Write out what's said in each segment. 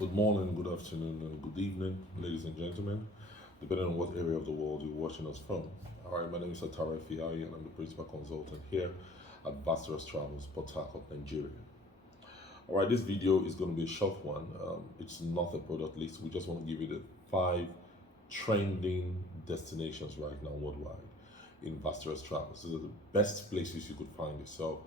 Good morning, good afternoon, and good evening, ladies and gentlemen, depending on what area of the world you're watching us from. All right, my name is Atara Fiai, and I'm the principal consultant here at Vasteras Travels, Port Harcourt, Nigeria. All right, this video is going to be a short one. It's not a product list. We just want to give you the 5 trending destinations right now worldwide in Vasteras Travels. These are the best places you could find yourself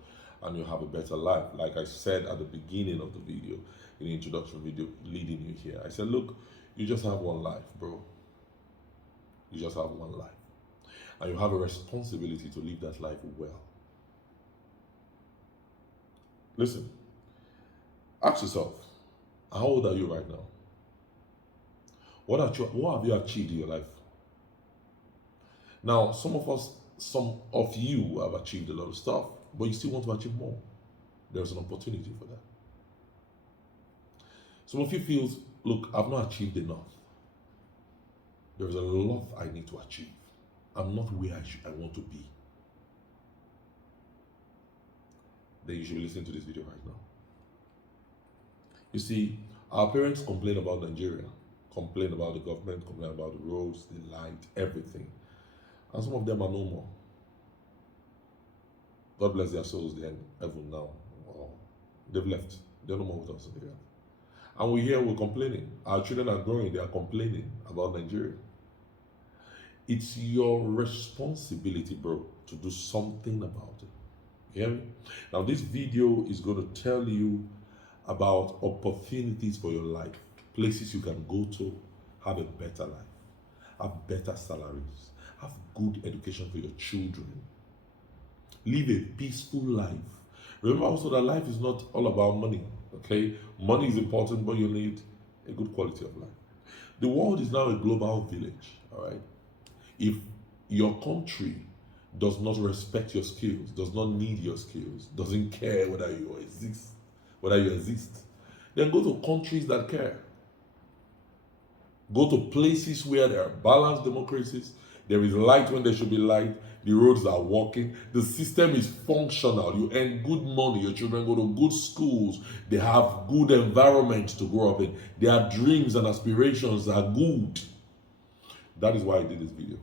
and you have a better life. Like I said at the beginning of the video, in the introduction video leading you here, I said, look, you just have one life, bro. You just have one life. And you have a responsibility to live that life well. Listen, ask yourself, how old are you right now? What have you achieved in your life? Now, some of you have achieved a lot of stuff, but you still want to achieve more. There's an opportunity for that. Some of you feel, look, I've not achieved enough. There's a lot I need to achieve. I'm not where I want to be. Then you should be listening to this video right now. You see, our parents complain about Nigeria, complain about the government, complain about the roads, the light, everything. And some of them are no more. God bless their souls, they're in heaven now. Oh, they've left. They're no more with us in the earth. And we're complaining. Our children are growing, they are complaining about Nigeria. It's your responsibility, bro, to do something about it. You hear me? Now, this video is going to tell you about opportunities for your life, places you can go to, have a better life, have better salaries, have good education for your children, live a peaceful life. Remember also that life is not all about money, okay? Money is important, but you need a good quality of life. The world is now a global village, all right? If your country does not respect your skills, does not need your skills, doesn't care whether you exist, then go to countries that care. Go to places where there are balanced democracies, there is light when there should be light, the roads are working, the system is functional, you earn good money, your children go to good schools, they have good environment to grow up in, their dreams and aspirations are good. That is why I did this video.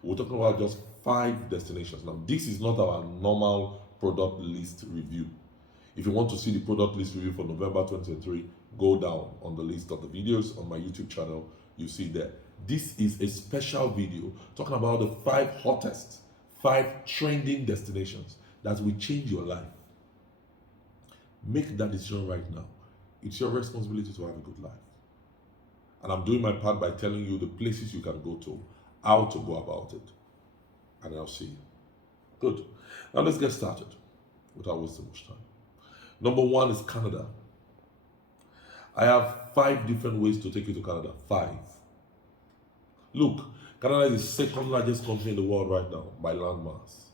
We're talking about just 5 destinations. Now, this is not our normal product list review. If you want to see the product list review for November 2023, go down on the list of the videos on my YouTube channel. You see there. This is a special video talking about the 5 hottest, 5 trending destinations that will change your life. Make that decision right now. It's your responsibility to have a good life. And I'm doing my part by telling you the places you can go to, how to go about it. And I'll see you. Good. Now let's get started without wasting much time. Number 1 is Canada. I have 5 different ways to take you to Canada. 5. Look, Canada is the 2nd largest country in the world right now by landmass.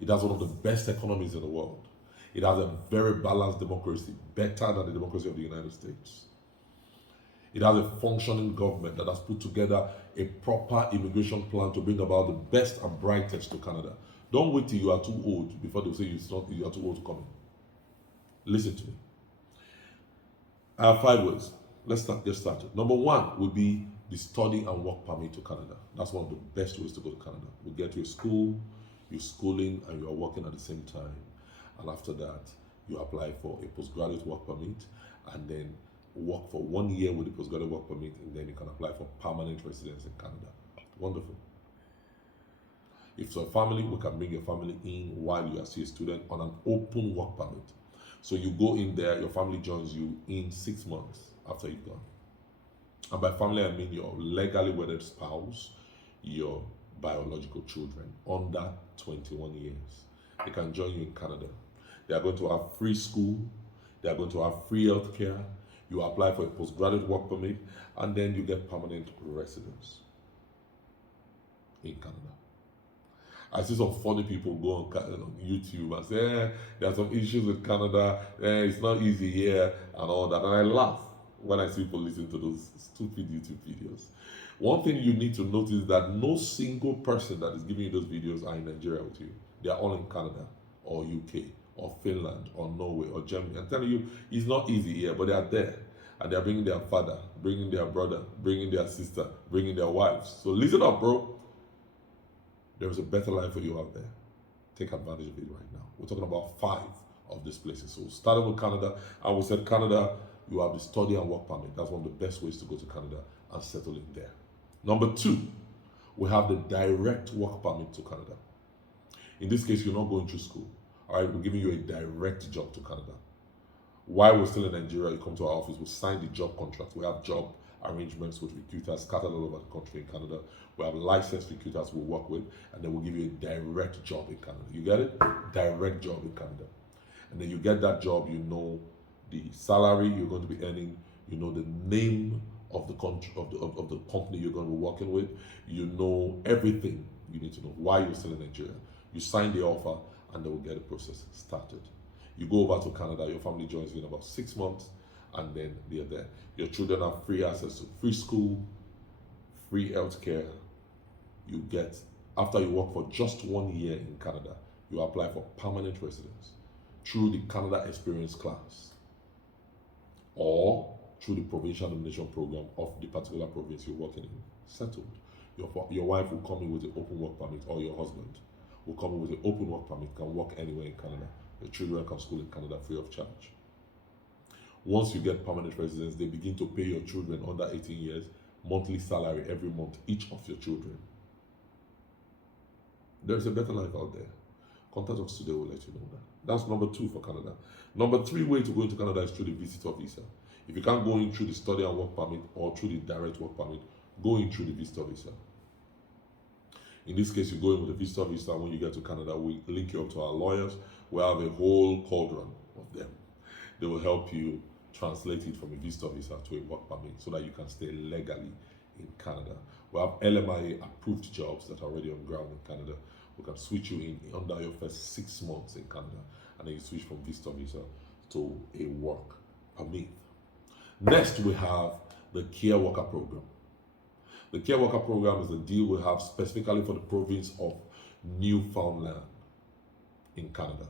It has one of the best economies in the world. It has a very balanced democracy, better than the democracy of the United States. It has a functioning government that has put together a proper immigration plan to bring about the best and brightest to Canada. Don't wait till you are too old before they say you are too old to come in. Listen to me. I have 5 ways. Let's get started. Number 1 will be the study and work permit to Canada. That's one of the best ways to go to Canada. We get to a school, you're schooling, and you are working at the same time. And after that, you apply for a postgraduate work permit, and then work for 1 year with the postgraduate work permit, and then you can apply for permanent residence in Canada. Wonderful. If it's a family, we can bring your family in while you are still a student on an open work permit. So you go in there, your family joins you in 6 months after you've gone. And by family, I mean your legally wedded spouse, your biological children under 21 years. They can join you in Canada. They are going to have free school. They are going to have free healthcare. You apply for a postgraduate work permit, and then you get permanent residence in Canada. I see some funny people go on YouTube and say, there are some issues with Canada, it's not easy here, and all that. And I laugh when I see people listen to those stupid YouTube videos. One thing you need to notice is that no single person that is giving you those videos are in Nigeria with you. They are all in Canada or UK or Finland or Norway or Germany. I'm telling you, it's not easy here, but they are there. and they're bringing their father, bringing their brother, bringing their sister, bringing their wives. So listen up, bro. There is a better life for you out there. Take advantage of it right now. We're talking about 5 of these places. So starting with Canada, and we said Canada, you have the study and work permit. That's one of the best ways to go to Canada and settle in there. Number 2, we have the direct work permit to Canada. In this case, you're not going through school. All right, we're giving you a direct job to Canada. While we're still in Nigeria, you come to our office, we sign the job contract. We have job arrangements with recruiters scattered all over the country in Canada. We have licensed recruiters we work with, and then we'll give you a direct job in Canada. You get it? Direct job in Canada. And then you get that job, you know the salary you're going to be earning, you know the name of the country of the company you're going to be working with, you know everything you need to know while you're still in Nigeria. You sign the offer, and then we'll get the process started. You go over to Canada, your family joins you in about 6 months, and then they're there. Your children have free access to free school, free healthcare. You get, after you work for just 1 year in Canada, you apply for permanent residence through the Canada Experience class or through the provincial nomination program of the particular province you're working in. Settled. Your wife will come in with an open work permit, or your husband will come in with an open work permit, can work anywhere in Canada. Your children can school in Canada free of charge. Once you get permanent residence, they begin to pay your children under 18 years monthly salary every month, each of your children. There's a better life out there. Contact us today, we'll let you know that. That's number 2 for Canada. Number 3 way to go into Canada is through the visitor visa. If you can't go in through the study and work permit or through the direct work permit, go in through the visitor visa. In this case, you go in with a visitor visa. When you get to Canada, we link you up to our lawyers. We have a whole cauldron of them. They will help you translate it from a visitor visa to a work permit so that you can stay legally in Canada. We have LMIA approved jobs that are already on ground in Canada. We can switch you in under your first 6 months in Canada, and then you switch from visitor visa to a work permit. Next, we have the Care Worker Program. The Care Worker Program is a deal we have specifically for the province of Newfoundland in Canada.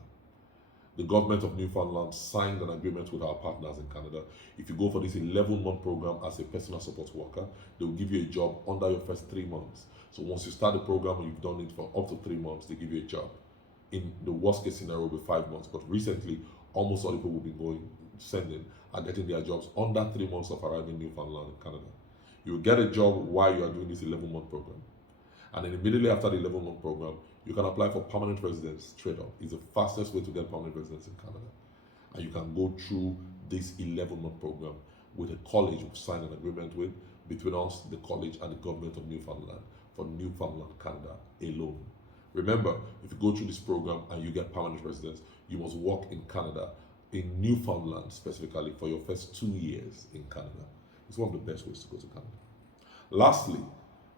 The government of Newfoundland signed an agreement with our partners in Canada. If you go for this 11-month program as a personal support worker, they will give you a job under your first 3 months. So once you start the program and you've done it for up to 3 months, they give you a job. In the worst case scenario, it will be 5 months. But recently, almost all the people we've been sending are getting their jobs under 3 months of arriving in Newfoundland in Canada. You will get a job while you are doing this 11-month program. And then immediately after the 11-month program, you can apply for permanent residence straight up. It's the fastest way to get permanent residence in Canada. And you can go through this 11-month program with a college we've signed an agreement with between us, the college, and the government of Newfoundland for Newfoundland, Canada alone. Remember, if you go through this program and you get permanent residence, you must work in Canada, in Newfoundland specifically, for your first 2 years in Canada. It's one of the best ways to go to Canada. Lastly,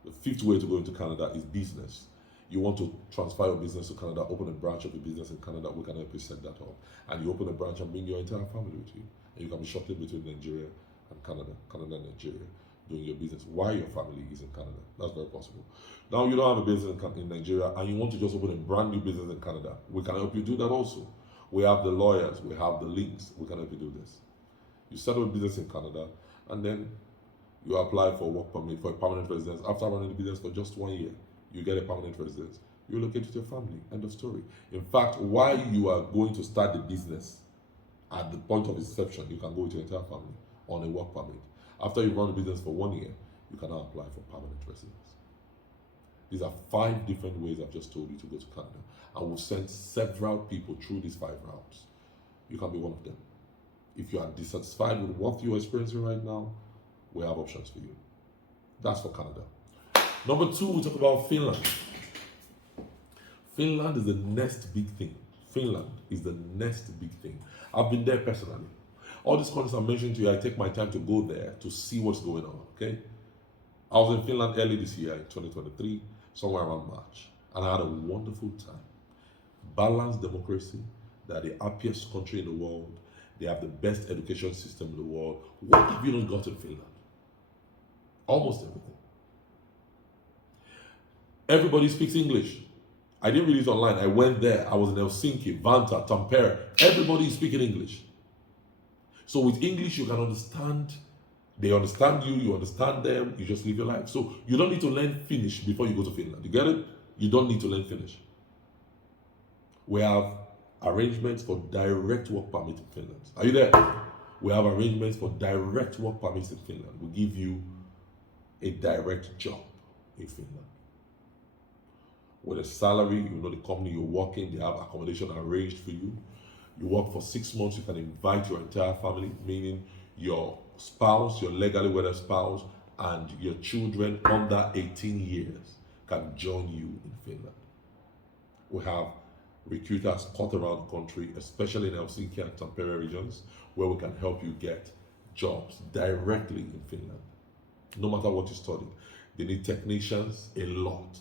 the 5th way to go into Canada is business. You want to transfer your business to Canada, open a branch of your business in Canada, we can help you set that up. And you open a branch and bring your entire family with you. And you can be shuttling between Nigeria and Canada, Canada and Nigeria, doing your business while your family is in Canada. That's very possible. Now you don't have a business in Nigeria and you want to just open a brand new business in Canada, we can help you do that also. We have the lawyers, we have the links, we can help you do this. You set up a business in Canada and then you apply for work permit, for a permanent residence. After running the business for just 1 year, you get a permanent residence. You relocate with your family. End of story. In fact, while you are going to start the business, at the point of inception, you can go with your entire family on a work permit. After you run the business for 1 year, you can now apply for permanent residence. These are 5 different ways I've just told you to go to Canada. And we've sent several people through these 5 routes. You can be one of them. If you are dissatisfied with what you're experiencing right now, we have options for you. That's for Canada. Number 2, we talk about Finland. Finland is the next big thing. Finland is the next big thing. I've been there personally. All these countries I'm mentioning to you, I take my time to go there to see what's going on, okay? I was in Finland early this year, in 2023, somewhere around March, and I had a wonderful time. Balanced democracy. They are the happiest country in the world. They have the best education system in the world. What have you not got in Finland? Almost everything. Everybody speaks English. I didn't read it online. I went there. I was in Helsinki, Vantaa, Tampere. Everybody is speaking English. So with English, you can understand, they understand you, you understand them, you just live your life. So you don't need to learn Finnish before you go to Finland. You get it? You don't need to learn Finnish. We have arrangements for direct work permit in Finland. Are you there? We have arrangements for direct work permits in Finland. We give you a direct job in Finland. With a salary, you know the company you're working, they have accommodation arranged for you. You work for 6 months, you can invite your entire family, meaning your spouse, your legally wedded spouse, and your children under 18 years can join you in Finland. We have recruiters cut around the country, especially in Helsinki and Tampere regions, where we can help you get jobs directly in Finland. No matter what you study, they need technicians a lot.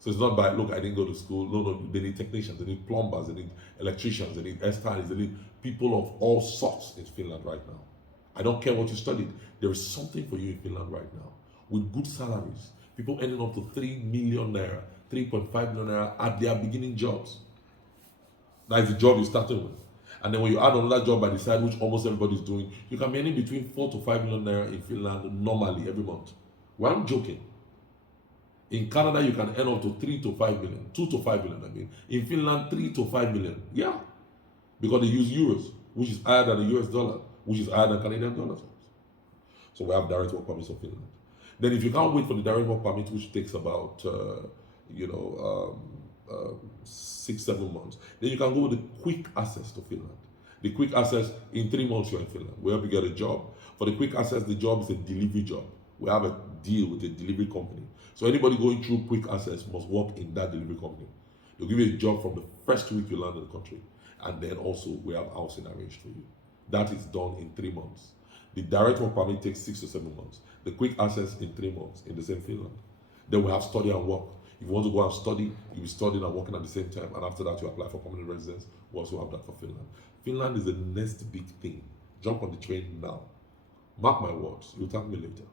So it's not by, look, I didn't go to school. No, they need technicians, they need plumbers, they need electricians, they need stylists, they need people of all sorts in Finland right now. I don't care what you studied. There is something for you in Finland right now with good salaries. People earning up to 3 million naira, 3.5 million naira at their beginning jobs. That is the job you started with. And then when you add another job by the side, which almost everybody is doing, you can be earning between 4 to 5 million naira in Finland normally every month. Well, I'm joking. In Canada, you can earn up to 3 to 5 million, 2 to 5 million, I mean. In Finland, 3 to 5 million. Yeah. Because they use euros, which is higher than the US dollar, which is higher than Canadian dollars. So we have direct work permits in Finland. Then if you can't wait for the direct work permit, which takes about, 6-7 months, then you can go with the quick access to Finland. The quick access, in 3 months you're in Finland. We help you get a job. For the quick access, the job is a delivery job. We have a deal with a delivery company. So anybody going through quick access must work in that delivery company. They'll give you a job from the first week you land in the country. And then also we have housing arranged for you. That is done in 3 months. The direct work permit takes 6 to 7 months. The quick access in 3 months in the same Finland. Then we have study and work. If you want to go and study, you'll be studying and working at the same time. And after that, you apply for permanent residence. We also have that for Finland. Finland is the next big thing. Jump on the train now. Mark my words. You'll thank me later.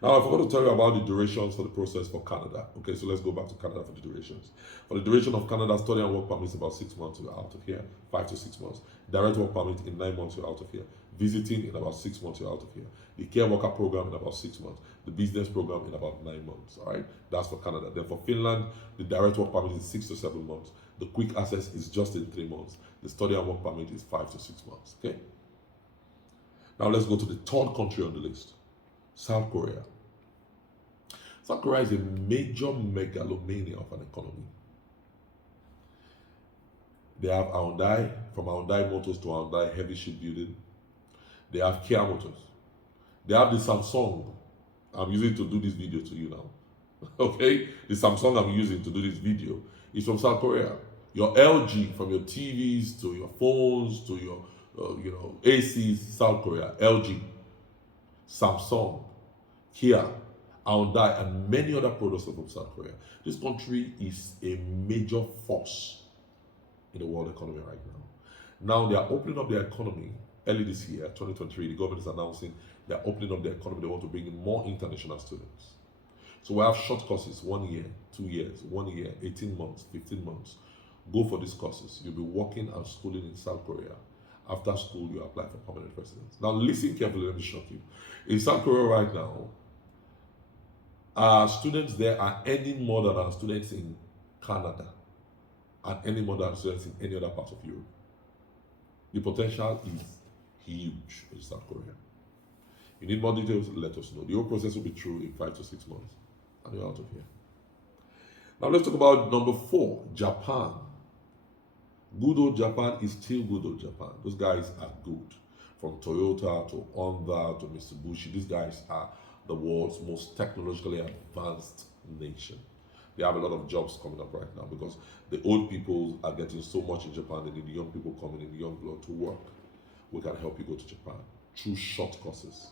Now, I forgot to tell you about the durations for the process for Canada. Okay, so let's go back to Canada for the durations. For the duration of Canada, study and work permit is about 6 months, you're out of here. 5 to 6 months. Direct work permit in 9 months, you're out of here. Visiting in about 6 months, you're out of here. The care worker program in about 6 months. The business program in about 9 months. All right, that's for Canada. Then for Finland, the direct work permit is 6 to 7 months. The quick access is just in 3 months. The study and work permit is 5 to 6 months. Okay. Now let's go to the third country on the list, South Korea. South Korea is a major megalomania of an economy. They have Hyundai, from Hyundai Motors to Hyundai Heavy Shipbuilding. They have Kia Motors. They have the Samsung. I'm using to do this video to you now. Okay? The Samsung I'm using to do this video is from South Korea. Your LG, from your TVs to your phones to your ACs, South Korea. LG, Samsung, Kia, Hyundai, and many other products from South Korea. This country is a major force in the world economy right now. Now they are opening up their economy early this year, 2023. The government is announcing they are opening up their economy. They want to bring in more international students. So we have short courses, 1 year, 2 years, 1 year, 18 months, 15 months. Go for these courses. You'll be working and schooling in South Korea. After school, you apply for permanent residence. Now listen carefully, let me shock you. In South Korea right now, our students there are earning more than our students in Canada and earning more than our students in any other part of Europe. The potential is huge in South Korea. You need more details, let us know. The whole process will be through in 5 to 6 months. And you're out of here. Now let's talk about number 4, Japan. Good old Japan is still good old Japan. Those guys are good. From Toyota to Honda to Mitsubishi, these guys are the world's most technologically advanced nation. They have a lot of jobs coming up right now because the old people are getting so much in Japan. They need the young people coming in, the young blood to work. We can help you go to Japan through short courses.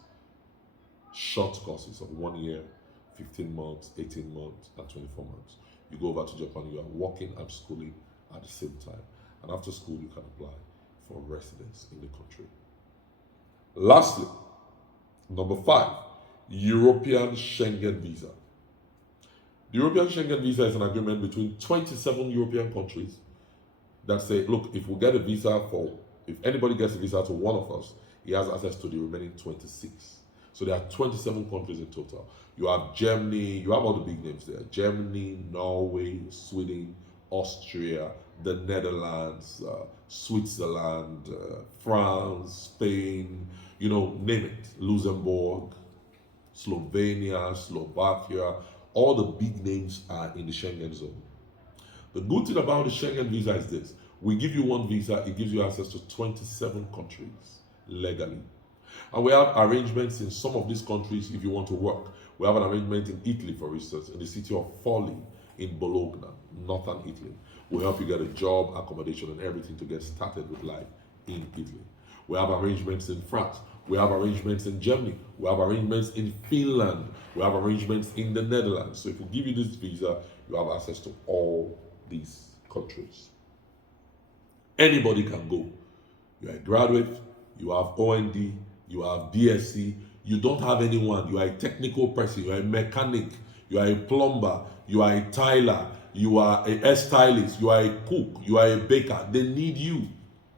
Short courses of 1 year, 15 months, 18 months, and 24 months. You go over to Japan, you are working and schooling at the same time. And after school, you can apply for residence in the country. Lastly, number 5, European Schengen visa. The European Schengen visa is an agreement between 27 European countries that say, look, if we get a visa for if anybody gets a visa to one of us, he has access to the remaining 26. So there are 27 countries in total. You have Germany, you have all the big names there. Germany, Norway, Sweden, Austria, the Netherlands, Switzerland, France, Spain, name it. Luxembourg, Slovenia, Slovakia, all the big names are in the Schengen zone. The good thing about the Schengen visa is this. We give you one visa, it gives you access to 27 countries legally. And we have arrangements in some of these countries if you want to work. We have an arrangement in Italy, for instance, in the city of Forlì in Bologna, northern Italy. We'll help you get a job, accommodation, and everything to get started with life in Italy. We have arrangements in France. We have arrangements in Germany. We have arrangements in Finland. We have arrangements in the Netherlands. So if we give you this visa, you have access to all these countries. Anybody can go. You're a graduate, you have OND, you have BSc, you don't have anyone, you are a technical person, you are a mechanic, you are a plumber, you are a tiler, you are a hairstylist, you are a cook, you are a baker. They need you.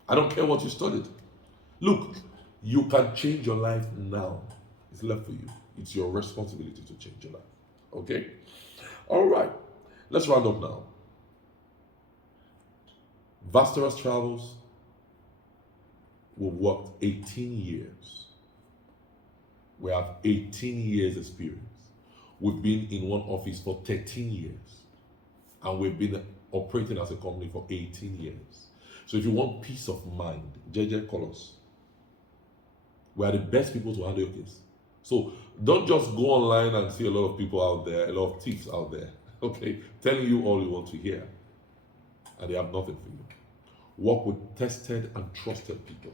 I don't care what you studied. Look, you can change your life now. It's left for you. It's your responsibility to change your life. Okay? All right. Let's round up now. Vasteras Travels, we've worked 18 years. We have 18 years experience. We've been in one office for 13 years. And we've been operating as a company for 18 years. So if you want peace of mind, JJ, call us. We are the best people to handle your case. So don't just go online and see a lot of people out there, a lot of thieves out there, okay, telling you all you want to hear. And they have nothing for you. Work with tested and trusted people.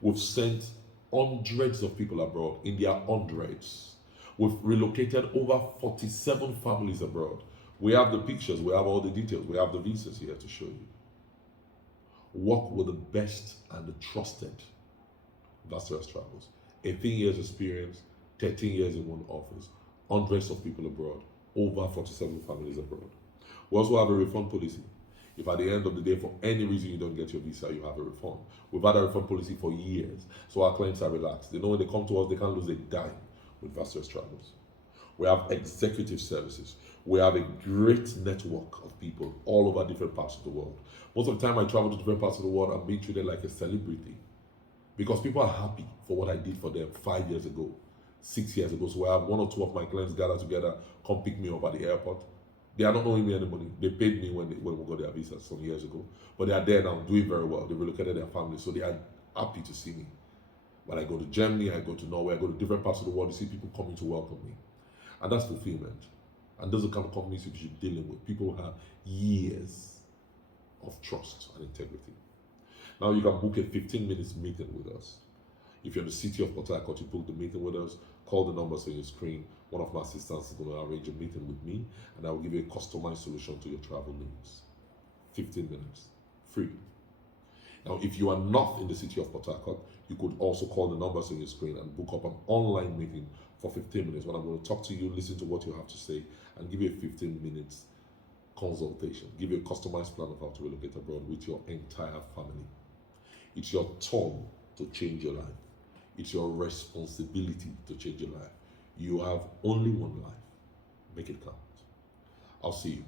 We've sent hundreds of people abroad, in their hundreds. We've relocated over 47 families abroad. We have the pictures, we have all the details, we have the visas here to show you. Work with the best and the trusted Vasteras Travels. 18 years experience, 13 years in one office, hundreds of people abroad, over 47 families abroad. We also have a refund policy. If at the end of the day, for any reason you don't get your visa, you have a refund. We've had a refund policy for years, so our clients are relaxed. They know when they come to us, they can't lose a dime with Vasteras Travels. We have executive services. We have a great network of people all over different parts of the world. Most of the time I travel to different parts of the world, I'm being treated like a celebrity because people are happy for what I did for them 5 years ago, 6 years ago. So I have one or two of my clients gather together, come pick me up at the airport. They are not owing me any money. They paid me when we got their visas some years ago. But they are there now, doing very well. They relocated their families, so they are happy to see me. When I go to Germany, I go to Norway, I go to different parts of the world, you see people coming to welcome me. And that's fulfillment. And those are the kind of companies you should be dealing with. People who have years of trust and integrity. Now you can book a 15 minutes meeting with us. If you're in the city of Port Harcourt, you book the meeting with us, call the numbers on your screen. One of my assistants is going to arrange a meeting with me, and I will give you a customized solution to your travel needs. 15 minutes, free. Now, if you are not in the city of Port Harcourt, you could also call the numbers on your screen and book up an online meeting for 15 minutes when I'm going to talk to you, listen to what you have to say, and give you a 15 minutes consultation. Give you a customized plan of how to relocate abroad with your entire family. It's your turn to change your life. It's your responsibility to change your life. You have only one life. Make it count. I'll see you.